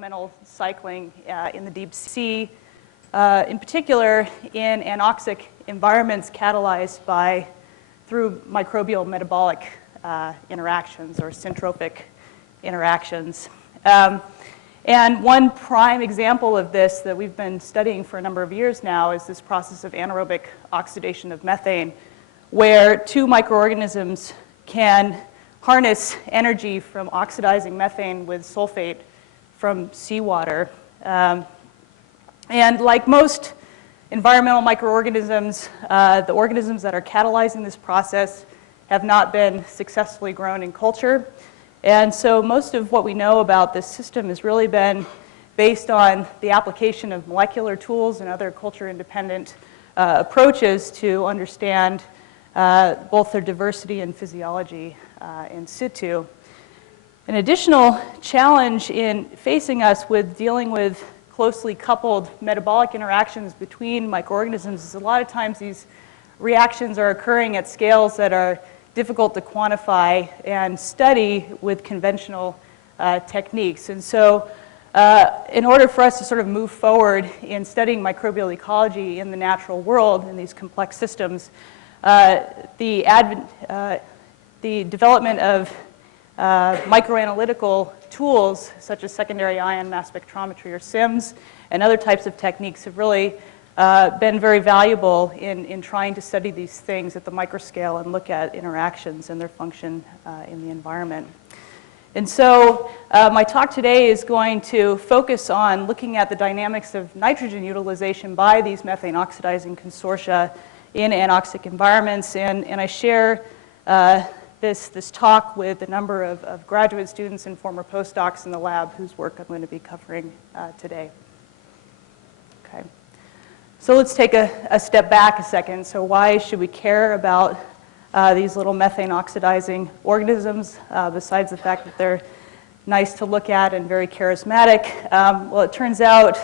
Elemental cycling in the deep sea, in particular in anoxic environments catalyzed through microbial metabolic interactions or syntrophic interactions. And one prime example of this that we've been studying for a number of years now is this process of anaerobic oxidation of methane, where two microorganisms can harness energy from oxidizing methane with sulfate from seawater. And like most environmental microorganisms, the organisms that are catalyzing this process have not been successfully grown in culture. And so most of what we know about this system has really been based on the application of molecular tools and other culture-independent approaches to understand both their diversity and physiology in situ. An additional challenge in facing us with dealing with closely coupled metabolic interactions between microorganisms is a lot of times these reactions are occurring at scales that are difficult to quantify and study with conventional techniques. And so in order for us to sort of move forward in studying microbial ecology in the natural world in these complex systems, the development of microanalytical tools such as secondary ion mass spectrometry or SIMS and other types of techniques have really been very valuable in trying to study these things at the microscale and look at interactions and their function in the environment. And so my talk today is going to focus on looking at the dynamics of nitrogen utilization by these methane oxidizing consortia in anoxic environments. And I share this talk with a number of graduate students and former postdocs in the lab whose work I'm going to be covering today. Okay. So let's take a step back a second. So why should we care about these little methane oxidizing organisms besides the fact that they're nice to look at and very charismatic? Well, it turns out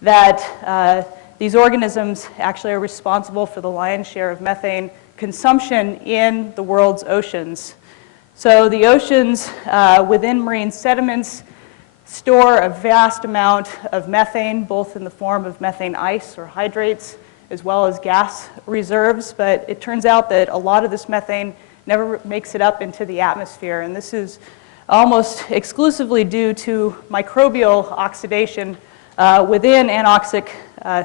that these organisms actually are responsible for the lion's share of methane consumption in the world's oceans. So the oceans within marine sediments store a vast amount of methane, both in the form of methane ice or hydrates, as well as gas reserves. But it turns out that a lot of this methane never makes it up into the atmosphere. And this is almost exclusively due to microbial oxidation within anoxic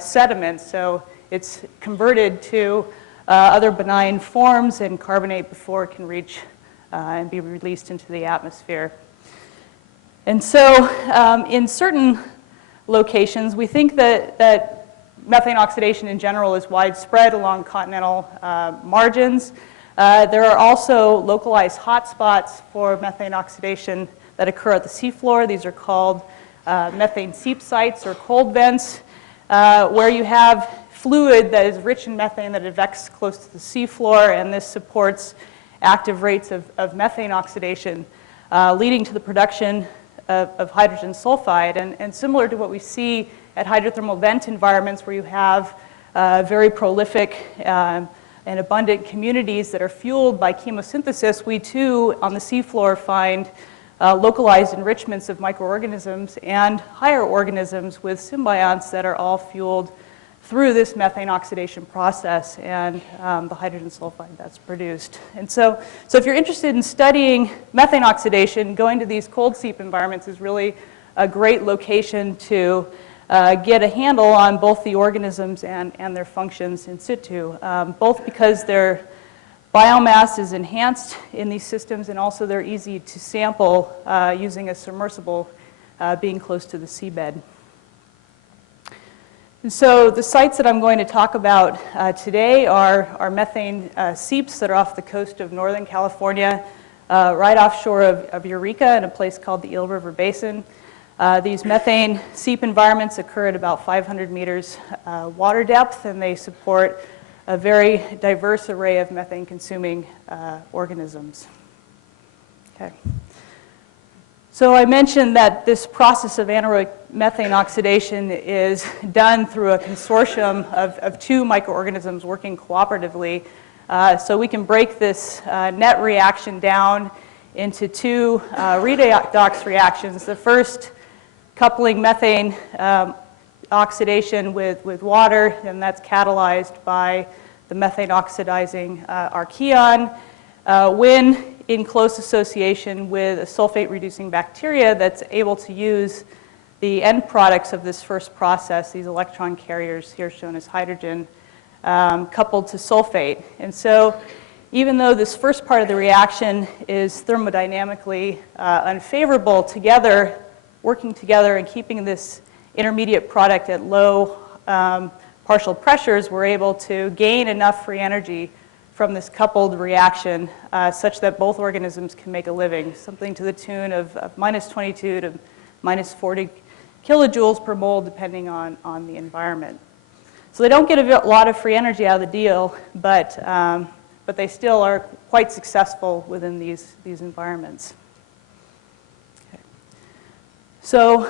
sediments. So it's converted to other benign forms and carbonate before it can reach and be released into the atmosphere. And so in certain locations, we think that methane oxidation in general is widespread along continental margins. There are also localized hotspots for methane oxidation that occur at the seafloor. These are called methane seep sites or cold vents, where you have fluid that is rich in methane that evects close to the seafloor, and this supports active rates of methane oxidation, leading to the production of hydrogen sulfide. And similar to what we see at hydrothermal vent environments where you have very prolific and abundant communities that are fueled by chemosynthesis, we too on the seafloor find localized enrichments of microorganisms and higher organisms with symbionts that are all fueled through this methane oxidation process and the hydrogen sulfide that's produced. And so if you're interested in studying methane oxidation, going to these cold seep environments is really a great location to get a handle on both the organisms and their functions in situ, both because their biomass is enhanced in these systems and also they're easy to sample using a submersible being close to the seabed. And so the sites that I'm going to talk about today are methane seeps that are off the coast of Northern California, right offshore of Eureka in a place called the Eel River Basin. These methane seep environments occur at about 500 meters water depth, and they support a very diverse array of methane-consuming organisms. Okay. So I mentioned that this process of anaerobic methane oxidation is done through a consortium of two microorganisms working cooperatively. So we can break this net reaction down into two redox reactions. The first coupling methane oxidation with water, and that's catalyzed by the methane oxidizing archaeon. When in close association with a sulfate-reducing bacteria that's able to use the end products of this first process, these electron carriers here shown as hydrogen, coupled to sulfate. And so even though this first part of the reaction is thermodynamically unfavorable, together, working together and keeping this intermediate product at low partial pressures, we're able to gain enough free energy from this coupled reaction such that both organisms can make a living, something to the tune of minus 22 to minus 40 kilojoules per mole, depending on the environment. So they don't get a lot of free energy out of the deal, but they still are quite successful within these environments. Okay. So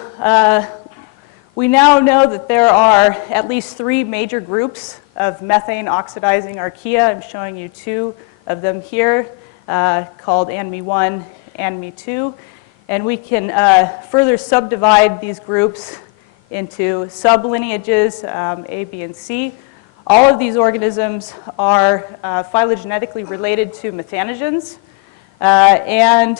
we now know that there are at least 3 major groups of methane oxidizing archaea. I'm showing you 2 of them here, called ANME1, ANME2. And we can further subdivide these groups into sublineages, A, B, and C. All of these organisms are phylogenetically related to methanogens. And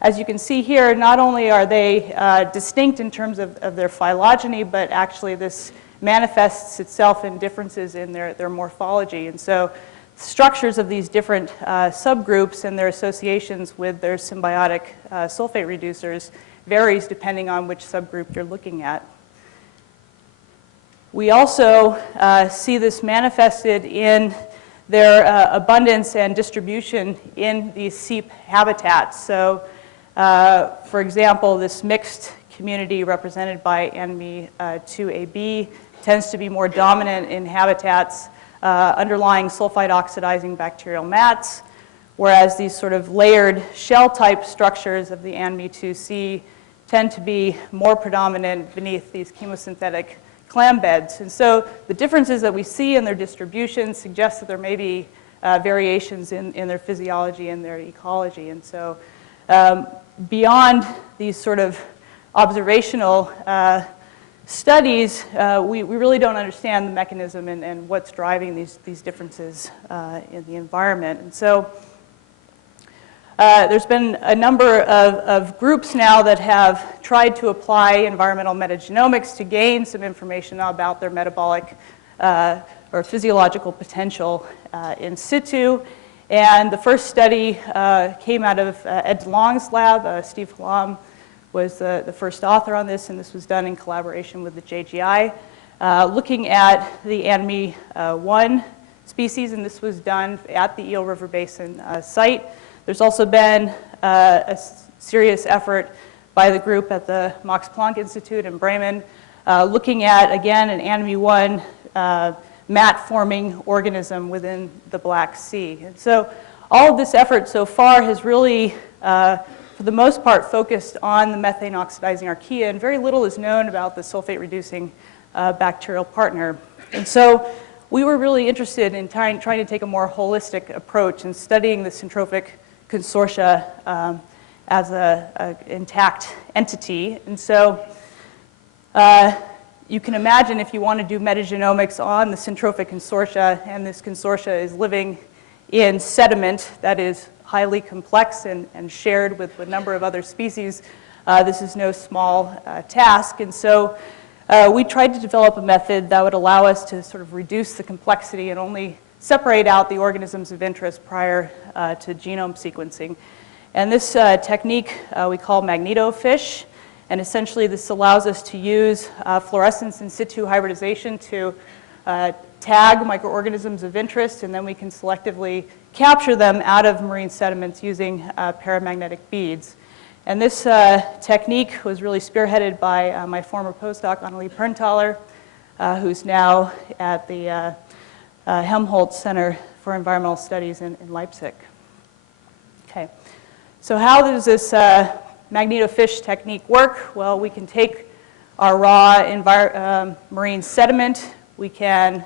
as you can see here, not only are they distinct in terms of their phylogeny, but actually this manifests itself in differences in their morphology. And so structures of these different subgroups and their associations with their symbiotic sulfate reducers varies depending on which subgroup you're looking at. We also see this manifested in their abundance and distribution in these seep habitats. So, for example, this mixed community represented by ANME2AB tends to be more dominant in habitats underlying sulfide oxidizing bacterial mats, whereas these sort of layered shell-type structures of the ANME2C tend to be more predominant beneath these chemosynthetic clam beds. And so the differences that we see in their distribution suggest that there may be variations in their physiology and their ecology. And so beyond these sort of observational studies, we really don't understand the mechanism and what's driving these differences in the environment. And so there's been a number of groups now that have tried to apply environmental metagenomics to gain some information about their metabolic or physiological potential in situ. And the first study came out of Ed DeLong's lab. Steve Hallam was the first author on this, and this was done in collaboration with the JGI, looking at the ANME1 species, and this was done at the Eel River Basin site. There's also been a serious effort by the group at the Max Planck Institute in Bremen, looking at, again, an ANME1 mat-forming organism within the Black Sea. And so all of this effort so far has really, for the most part, focused on the methane oxidizing archaea, and very little is known about the sulfate-reducing bacterial partner. And so we were really interested in trying to take a more holistic approach in studying the syntrophic consortia as an intact entity. And so you can imagine if you want to do metagenomics on the syntrophic consortia, and this consortia is living in sediment that is highly complex and shared with a number of other species, this is no small task. And so we tried to develop a method that would allow us to sort of reduce the complexity and only separate out the organisms of interest prior to genome sequencing. And this technique we call Magneto-FISH, and essentially this allows us to use fluorescence in situ hybridization to tag microorganisms of interest, and then we can selectively capture them out of marine sediments using paramagnetic beads. And this technique was really spearheaded by my former postdoc, Annelie Pernthaler, who's now at the Helmholtz Center for Environmental Studies in Leipzig. Okay, so how does this Magneto-FISH technique work? Well, we can take our raw marine sediment, we can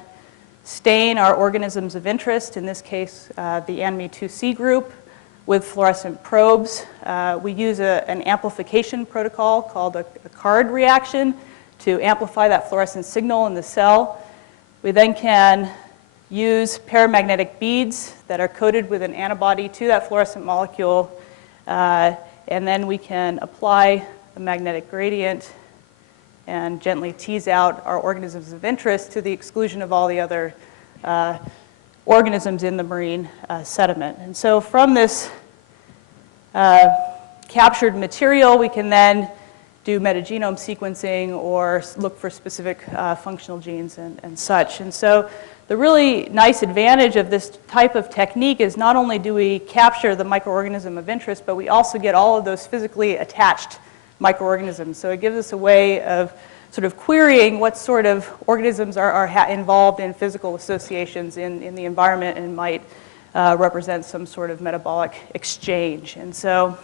stain our organisms of interest, in this case the ANME2C group, with fluorescent probes. We use an amplification protocol called a card reaction to amplify that fluorescent signal in the cell. We then can use paramagnetic beads that are coated with an antibody to that fluorescent molecule, and then we can apply a magnetic gradient and gently tease out our organisms of interest to the exclusion of all the other organisms in the marine sediment. And so from this captured material, we can then do metagenome sequencing or look for specific functional genes and such. And so the really nice advantage of this type of technique is not only do we capture the microorganism of interest, but we also get all of those physically attached microorganisms. So it gives us a way of sort of querying what sort of organisms are involved in physical associations in the environment and might represent some sort of metabolic exchange. And so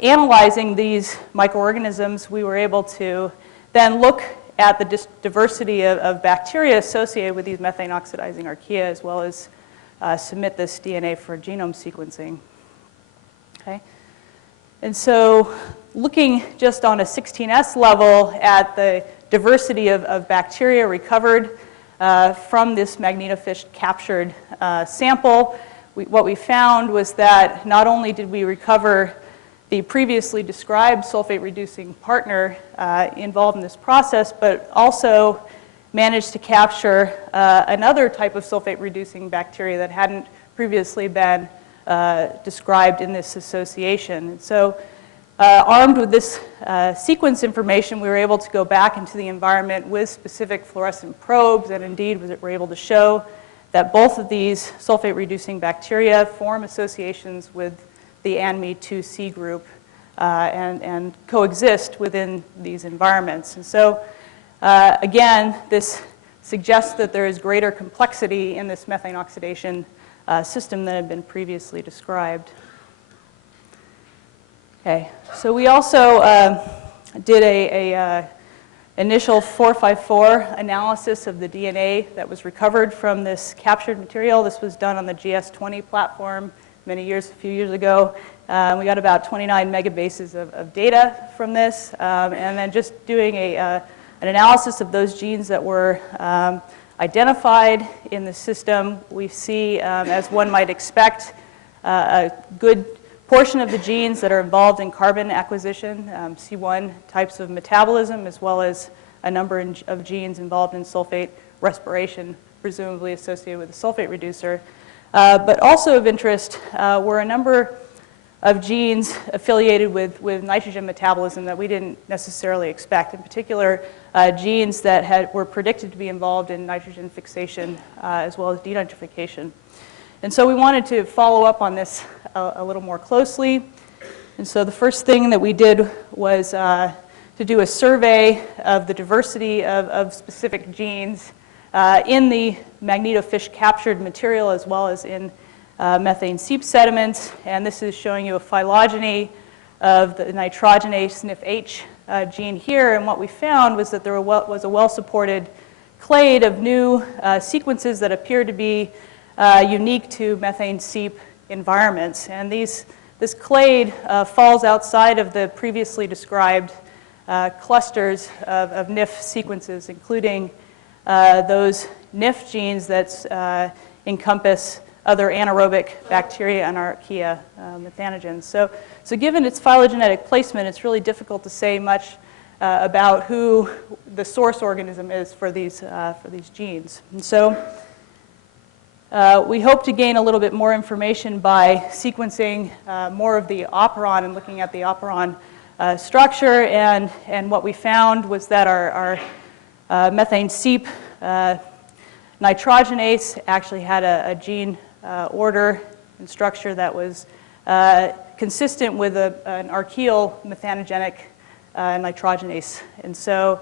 analyzing these microorganisms, we were able to then look at the diversity of bacteria associated with these methane oxidizing archaea, as well as submit this DNA for genome sequencing. Okay. And so looking just on a 16S level at the diversity of bacteria recovered from this Magneto-FISH captured sample, what we found was that not only did we recover the previously described sulfate-reducing partner involved in this process, but also managed to capture another type of sulfate-reducing bacteria that hadn't previously been described in this association. And so armed with this sequence information, we were able to go back into the environment with specific fluorescent probes, and indeed were able to show that both of these sulfate-reducing bacteria form associations with the ANME 2C group and coexist within these environments. And so, again, this suggests that there is greater complexity in this methane oxidation system than had been previously described. Okay, so we also did a initial 454 analysis of the DNA that was recovered from this captured material. This was done on the GS20 platform a few years ago. We got about 29 megabases of data from this, and then just doing an analysis of those genes that were identified in the system, we see, as one might expect, a good portion of the genes that are involved in carbon acquisition, C1 types of metabolism, as well as a number of genes involved in sulfate respiration, presumably associated with the sulfate reducer. But also of interest were a number of genes affiliated with nitrogen metabolism that we didn't necessarily expect. In particular, genes that were predicted to be involved in nitrogen fixation as well as denitrification. And so we wanted to follow up on this a little more closely. And so the first thing that we did was to do a survey of the diversity of specific genes in the Magneto-FISH captured material, as well as in methane seep sediments. And this is showing you a phylogeny of the nitrogenase SNF-H gene here. And what we found was that there was a well-supported clade of new sequences that appeared to be unique to methane seep environments. And this clade falls outside of the previously described clusters of NIF sequences, including those NIF genes that encompass other anaerobic bacteria and Archaea methanogens. So given its phylogenetic placement, it's really difficult to say much about who the source organism is for these genes. And so we hope to gain a little bit more information by sequencing more of the operon and looking at the operon structure. And what we found was that our methane seep nitrogenase actually had a gene order and structure that was consistent with an archaeal methanogenic nitrogenase. And so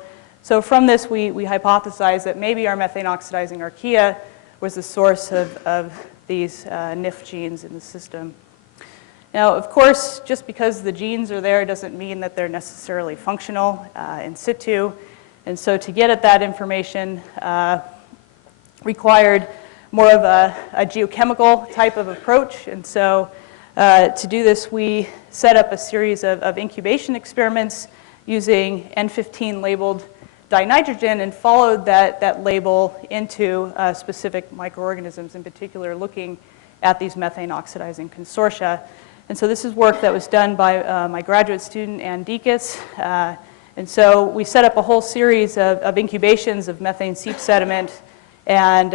from this, we hypothesized that maybe our methane oxidizing archaea was the source of these NIF genes in the system. Now, of course, just because the genes are there doesn't mean that they're necessarily functional in situ. And so to get at that information required more of a geochemical type of approach. And so to do this, we set up a series of incubation experiments using N15 labeled dinitrogen and followed that label into specific microorganisms, in particular looking at these methane oxidizing consortia. And so this is work that was done by my graduate student, Ann Dekas. And so we set up a whole series of incubations of methane seep sediment and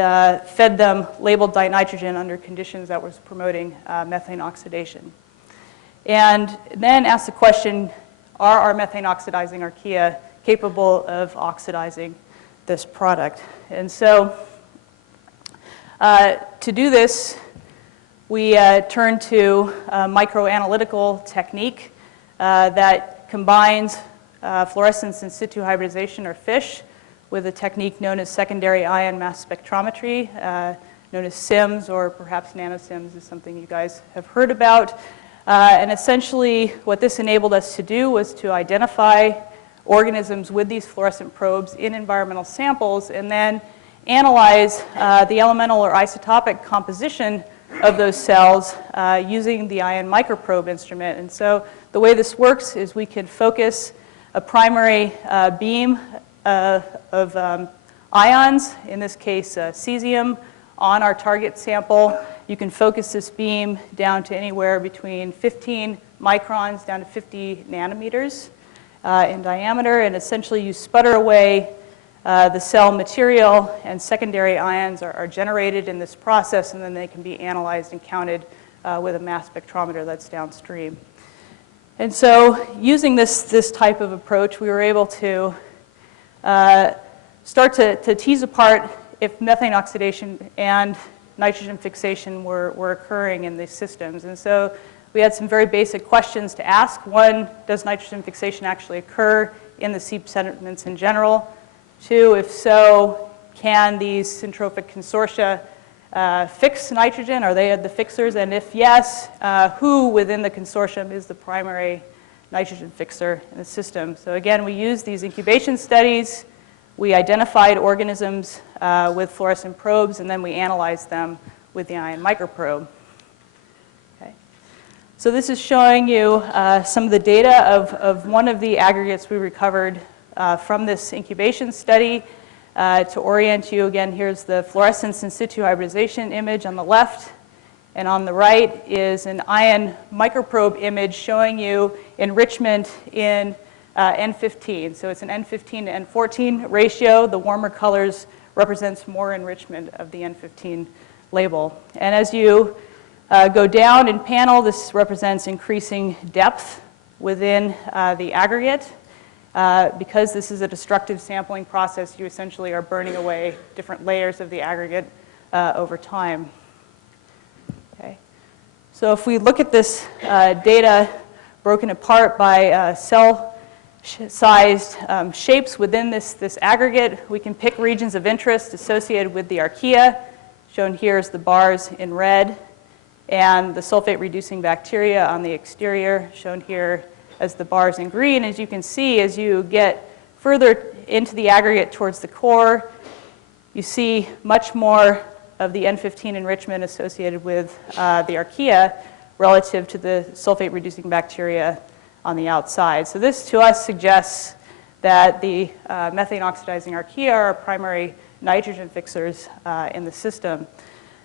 fed them labeled dinitrogen under conditions that was promoting methane oxidation. And then asked the question, are our methane oxidizing archaea capable of oxidizing this product? And so to do this, we turned to a microanalytical technique that combines fluorescence in situ hybridization, or FISH, with a technique known as secondary ion mass spectrometry, known as SIMS, or perhaps nanosims is something you guys have heard about. And essentially, what this enabled us to do was to identify organisms with these fluorescent probes in environmental samples and then analyze the elemental or isotopic composition of those cells using the ion microprobe instrument. And so the way this works is we can focus a primary beam of ions, in this case cesium, on our target sample. You can focus this beam down to anywhere between 15 microns down to 50 nanometers in diameter, and essentially you sputter away the cell material, and secondary ions are generated in this process, and then they can be analyzed and counted with a mass spectrometer that's downstream. And so using this type of approach, we were able to start to tease apart if methane oxidation and nitrogen fixation were occurring in these systems. And so we had some very basic questions to ask. One, does nitrogen fixation actually occur in the seep sediments in general? Two, if so, can these syntrophic consortia fix nitrogen? Are they the fixers? And if yes, who within the consortium is the primary nitrogen fixer in the system? So again, we used these incubation studies. We identified organisms with fluorescent probes, and then we analyzed them with the ion microprobe. Okay. So this is showing you some of the data of one of the aggregates we recovered from this incubation study. To orient you, again, here's the fluorescence in situ hybridization image on the left, and on the right is an ion microprobe image showing you enrichment in N15. So it's an N15 to N14 ratio. The warmer colors represents more enrichment of the N15 label. And as you go down in panel, this represents increasing depth within the aggregate. Because this is a destructive sampling process, you essentially are burning away different layers of the aggregate over time. Okay. So if we look at this data broken apart by cell-sized shapes within this aggregate, we can pick regions of interest associated with the archaea. Shown here is the bars in red, and the sulfate-reducing bacteria on the exterior, shown here as the bars in green. As you can see, as you get further into the aggregate towards the core, you see much more of the N15 enrichment associated with the archaea relative to the sulfate-reducing bacteria on the outside. So this, to us, suggests that the methane-oxidizing archaea are primary nitrogen fixers in the system.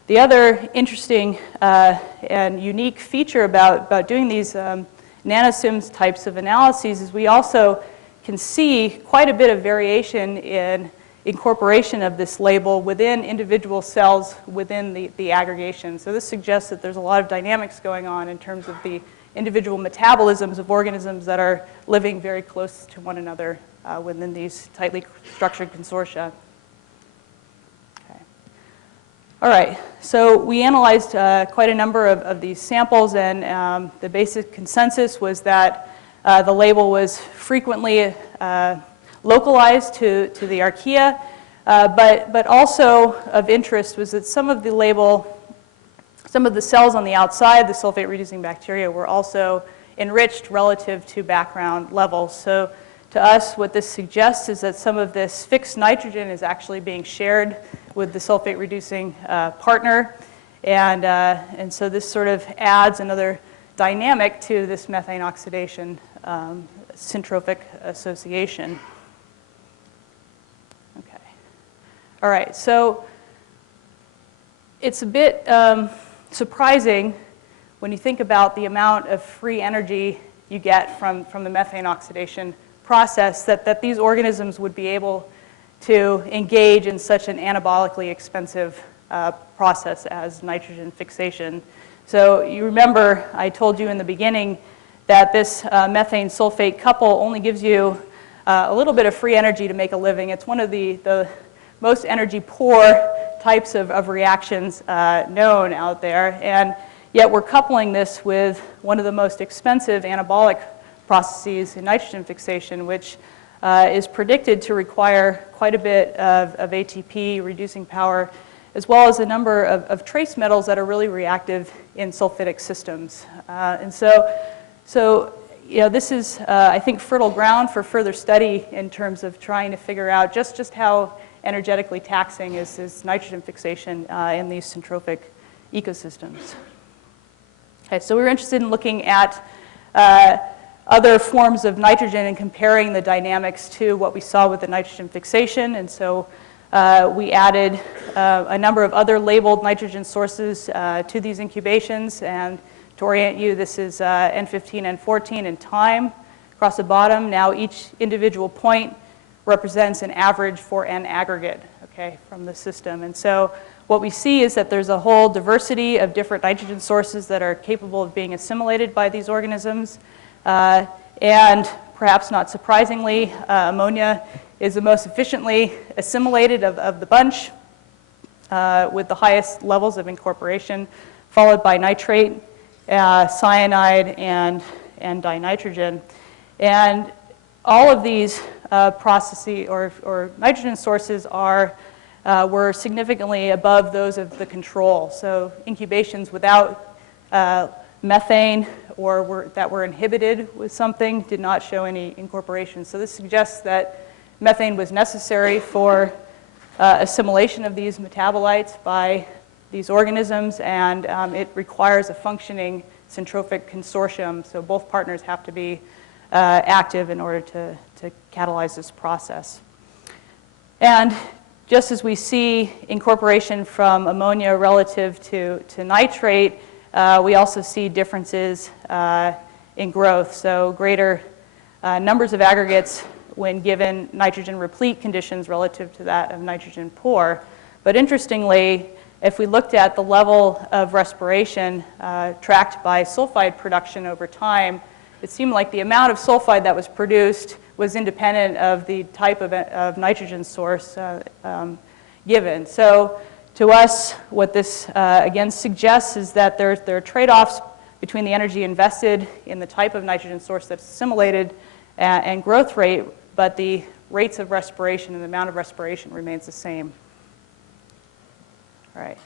The other interesting and unique feature about doing these nanosims types of analyses is we also can see quite a bit of variation in incorporation of this label within individual cells within the aggregation. So this suggests that there's a lot of dynamics going on in terms of the individual metabolisms of organisms that are living very close to one another within these tightly structured consortia. All right, so we analyzed quite a number of these samples, and the basic consensus was that the label was frequently localized to the archaea, but also of interest was that some of the cells on the outside, the sulfate-reducing bacteria, were also enriched relative to background levels. So to us, what this suggests is that some of this fixed nitrogen is actually being shared with the sulfate-reducing partner. And so this sort of adds another dynamic to this methane oxidation syntrophic association. Okay. All right, so it's a bit surprising when you think about the amount of free energy you get from the methane oxidation process that these organisms would be able to engage in such an anabolically expensive process as nitrogen fixation. So you remember I told you in the beginning that this methane sulfate couple only gives you a little bit of free energy to make a living. It's one of the most energy poor types of reactions known out there, and yet we're coupling this with one of the most expensive anabolic processes in nitrogen fixation, which is predicted to require quite a bit of ATP, reducing power, as well as a number of trace metals that are really reactive in sulfidic systems. And so you know, this is, I think, fertile ground for further study in terms of trying to figure out just how energetically taxing is nitrogen fixation in these syntrophic ecosystems. Okay, so we were interested in looking at other forms of nitrogen and comparing the dynamics to what we saw with the nitrogen fixation. And so we added a number of other labeled nitrogen sources to these incubations. And to orient you, this is N15, N14 in time across the bottom. Now each individual point represents an average for N aggregate, okay, from the system. And so what we see is that there's a whole diversity of different nitrogen sources that are capable of being assimilated by these organisms. And perhaps not surprisingly, ammonia is the most efficiently assimilated of the bunch with the highest levels of incorporation, followed by nitrate, cyanide, and dinitrogen. And all of these processes or nitrogen sources were significantly above those of the control. So incubations without methane or that were inhibited with something did not show any incorporation. So this suggests that methane was necessary for assimilation of these metabolites by these organisms, and it requires a functioning syntrophic consortium. So both partners have to be active in order to catalyze this process. And just as we see incorporation from ammonia relative to nitrate, we also see differences in growth. So greater numbers of aggregates when given nitrogen replete conditions relative to that of nitrogen poor. But interestingly, if we looked at the level of respiration tracked by sulfide production over time, it seemed like the amount of sulfide that was produced was independent of the type of nitrogen source given. So to us, what this again suggests is that there are trade-offs between the energy invested in the type of nitrogen source that's assimilated and growth rate, but the rates of respiration and the amount of respiration remains the same. All right.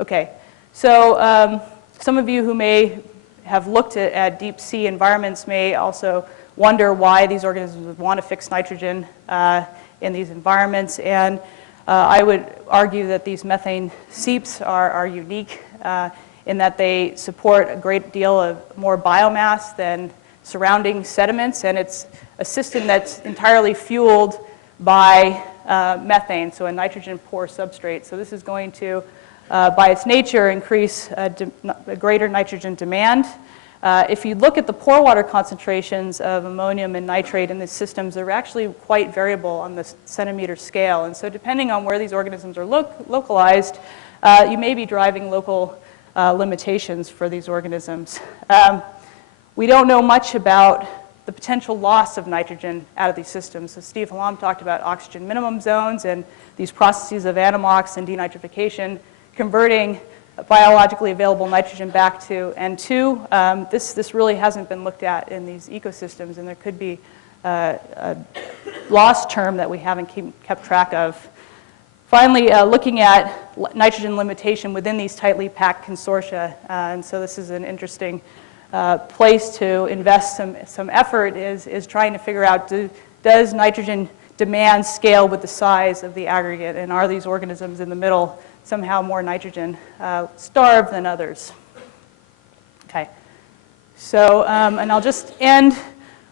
Okay. So some of you who may have looked at deep sea environments may also wonder why these organisms would want to fix nitrogen in these environments. And I would argue that these methane seeps are unique in that they support a great deal of more biomass than surrounding sediments, and it's a system that's entirely fueled by methane, so a nitrogen-poor substrate. So this is going to, by its nature, increase a greater nitrogen demand. If you look at the pore water concentrations of ammonium and nitrate in these systems, they're actually quite variable on the centimeter scale. And so depending on where these organisms are localized, you may be driving local limitations for these organisms. We don't know much about the potential loss of nitrogen out of these systems. So Steve Hallam talked about oxygen minimum zones and these processes of anammox and denitrification, converting biologically available nitrogen back to N2. This really hasn't been looked at in these ecosystems, and there could be a lost term that we haven't kept track of. Finally, looking at nitrogen limitation within these tightly packed consortia, and so this is an interesting place to invest some effort is trying to figure out, does nitrogen demands scale with the size of the aggregate, and are these organisms in the middle somehow more nitrogen starved than others? Okay, so, and I'll just end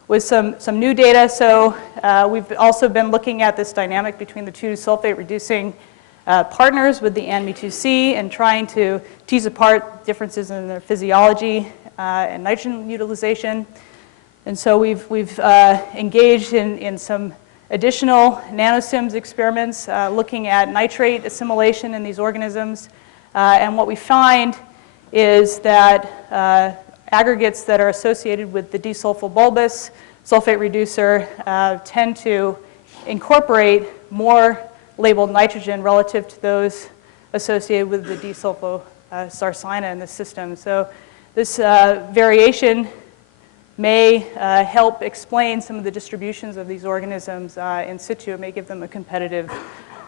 with some new data. So we've also been looking at this dynamic between the two sulfate-reducing partners with the ANME2C and trying to tease apart differences in their physiology and nitrogen utilization. And so we've engaged in some additional nanosims experiments looking at nitrate assimilation in these organisms. And what we find is that aggregates that are associated with the desulfobulbous sulfate reducer tend to incorporate more labeled nitrogen relative to those associated with the desulfosarsina in the system. So this variation may help explain some of the distributions of these organisms in situ. It may give them a competitive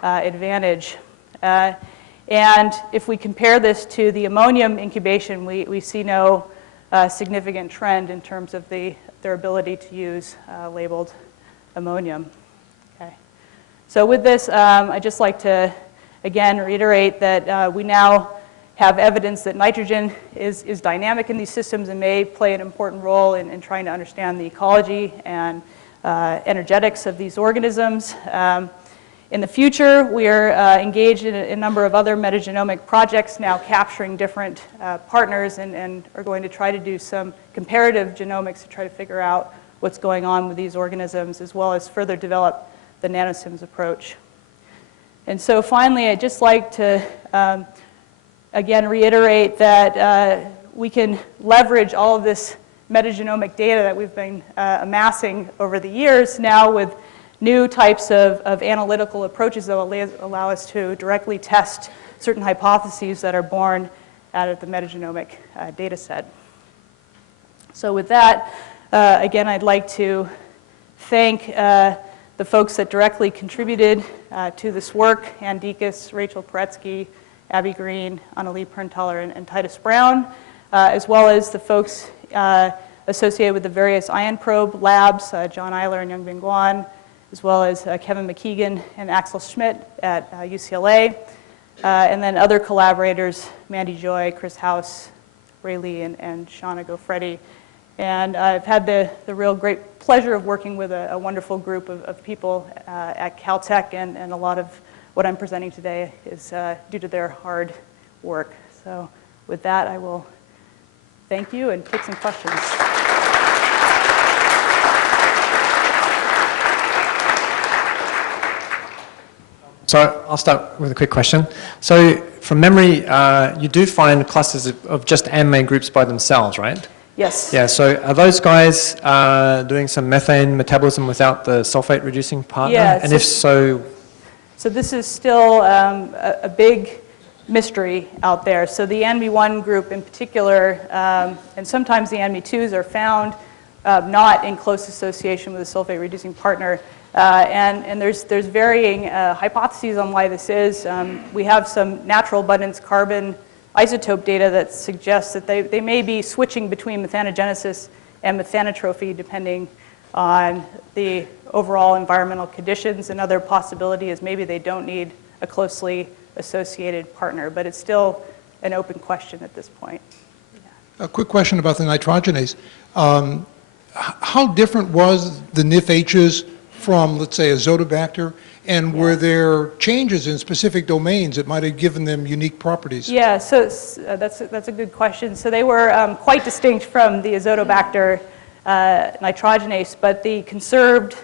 advantage. And if we compare this to the ammonium incubation, we see no significant trend in terms of their ability to use labeled ammonium. Okay. So with this, I'd just like to, again, reiterate that we now have evidence that nitrogen is dynamic in these systems and may play an important role in trying to understand the ecology and energetics of these organisms. In the future, we are engaged in a number of other metagenomic projects now capturing different partners and are going to try to do some comparative genomics to try to figure out what's going on with these organisms, as well as further develop the nanosims approach. And so finally, I'd just like to again reiterate that we can leverage all of this metagenomic data that we've been amassing over the years now with new types of analytical approaches that will allow us to directly test certain hypotheses that are born out of the metagenomic data set. So with that, again, I'd like to thank the folks that directly contributed to this work: Ann Dekas, Rachel Paretsky, Abby Green, Annalie Perntaler, and Titus Brown, as well as the folks associated with the various ion probe labs, John Eiler and Youngbin Guan, as well as Kevin McKeegan and Axel Schmidt at UCLA, and then other collaborators, Mandy Joy, Chris House, Ray Lee, and Shauna Gofretti. And I've had the real great pleasure of working with a wonderful group of people at Caltech, and a lot of what I'm presenting today is due to their hard work. So with that, I will thank you and take some questions. So I'll start with a quick question. So from memory, you do find clusters of just ANME groups by themselves, right? Yes. Yeah, so are those guys doing some methane metabolism without the sulfate reducing partner? Yeah, and if so? So this is still a big mystery out there. So the ANME1 group in particular, and sometimes the ANME2s are found not in close association with a sulfate reducing partner. And there's varying hypotheses on why this is. We have some natural abundance carbon isotope data that suggests that they may be switching between methanogenesis and methanotrophy depending on the overall environmental conditions. Another possibility is maybe they don't need a closely associated partner, but it's still an open question at this point. A quick question about the nitrogenase. How different was the NIF-H's from, let's say, Azotobacter, and were there changes in specific domains that might have given them unique properties? Yeah, so that's a good question. So they were quite distinct from the Azotobacter nitrogenase, but the conserved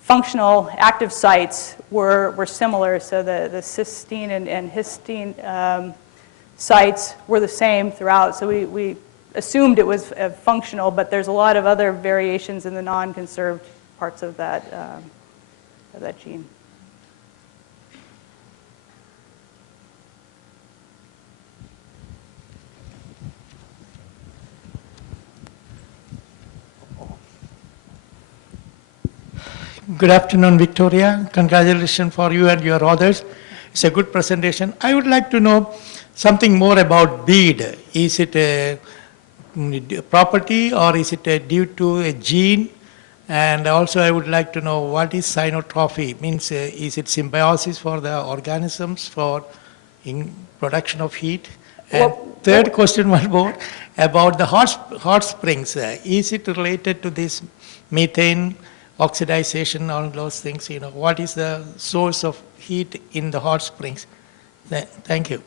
functional active sites were similar. So the cysteine and histine sites were the same throughout. So we assumed it was functional, but there's a lot of other variations in the non-conserved parts of that gene. Good afternoon, Victoria. Congratulations for you and your others. It's a good presentation. I would like to know something more about bead. Is it a property or is it due to a gene? And also I would like to know what is synotrophy? Means is it symbiosis for the organisms for in production of heat? And third question, one more, about the hot springs. Is it related to this methane, oxidization, all those things? You know, what is the source of heat in the hot springs? Thank you.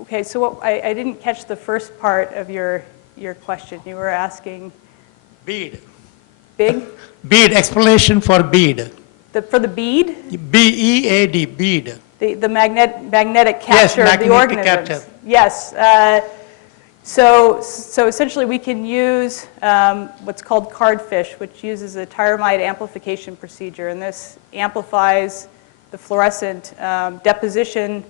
Okay, so I didn't catch the first part of your question. You were asking Bead. big? Bead, explanation for bead. For the bead? B-E-A-D, bead. The magnetic capture of the magnetic organisms. capture. Yes. So essentially we can use what's called cardfish, which uses a tyramide amplification procedure, and this amplifies the fluorescent deposition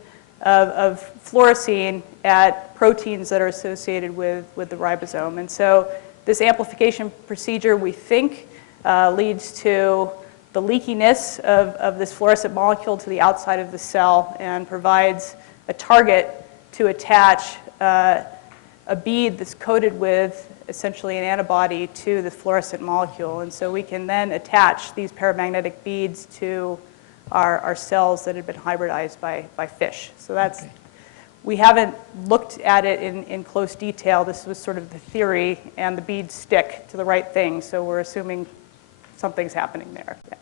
of fluorescein at proteins that are associated with the ribosome. And so this amplification procedure, we think, leads to the leakiness of this fluorescent molecule to the outside of the cell and provides a target to attach a bead that's coated with essentially an antibody to the fluorescent molecule. And so we can then attach these paramagnetic beads to our cells that have been hybridized by fish. So that's, we haven't looked at it in close detail. This was sort of the theory, and the beads stick to the right thing, so we're assuming something's happening there. Yeah.